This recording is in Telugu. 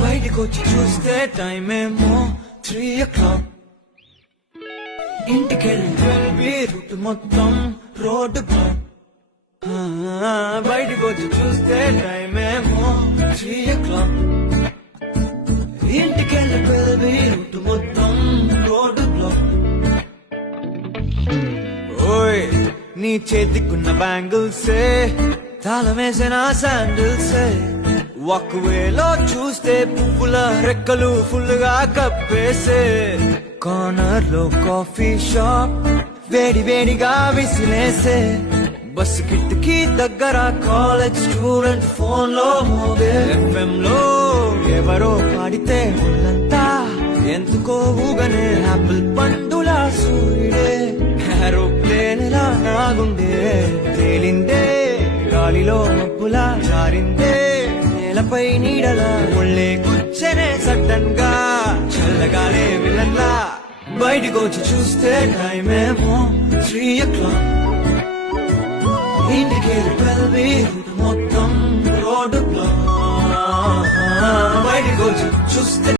బయటకొచ్చి చూస్తే టైం ఏమో త్రీ ఓ క్లాక్ ఇంటికెళ్ళి రూట్ మొత్తం రోడ్డు బ్లాక్ బయటకొచ్చి చూస్తే టైం ఏమో త్రీ ఓ క్లాక్ ఇంటికెళ్ళి పిల్లవి రూట్ మొత్తం నీ చేతికున్న బ్యాంగిల్సే తాళమేసిన శాండిల్స్ శాండిల్సే. ఒకవేలో చూస్తే పువ్వుల రెక్కలు ఫుల్గా కప్పేసే. కార్నర్లో కాఫీ షాప్ వేడి వేడిగా విసిలేసే. బస్ కిటికీ దగ్గర కాలేజ్ స్టూడెంట్ ఫోన్లో మోగే. ఎఫ్ఎం లో ఎవరో పాడితే ఒళ్ళంతా ఎందుకో ఊగనే యాపిల్ ఏరోప్లేన్ నాగుండే తేలిందే గాలిలో మబ్బులా జారిందే నేలపై నీడలా ఒళ్ళే కూర్చనే సడ్డంగా గా చల్లగాలే విలన్లా. బయటికి వచ్చి చూస్తే టైం ఏమో త్రీ ఓ క్లాక్ ఇంటికి ట్వెల్వ్ మొత్తం రోడ్డు బ్లాక్ బయటికి వచ్చి చూస్తే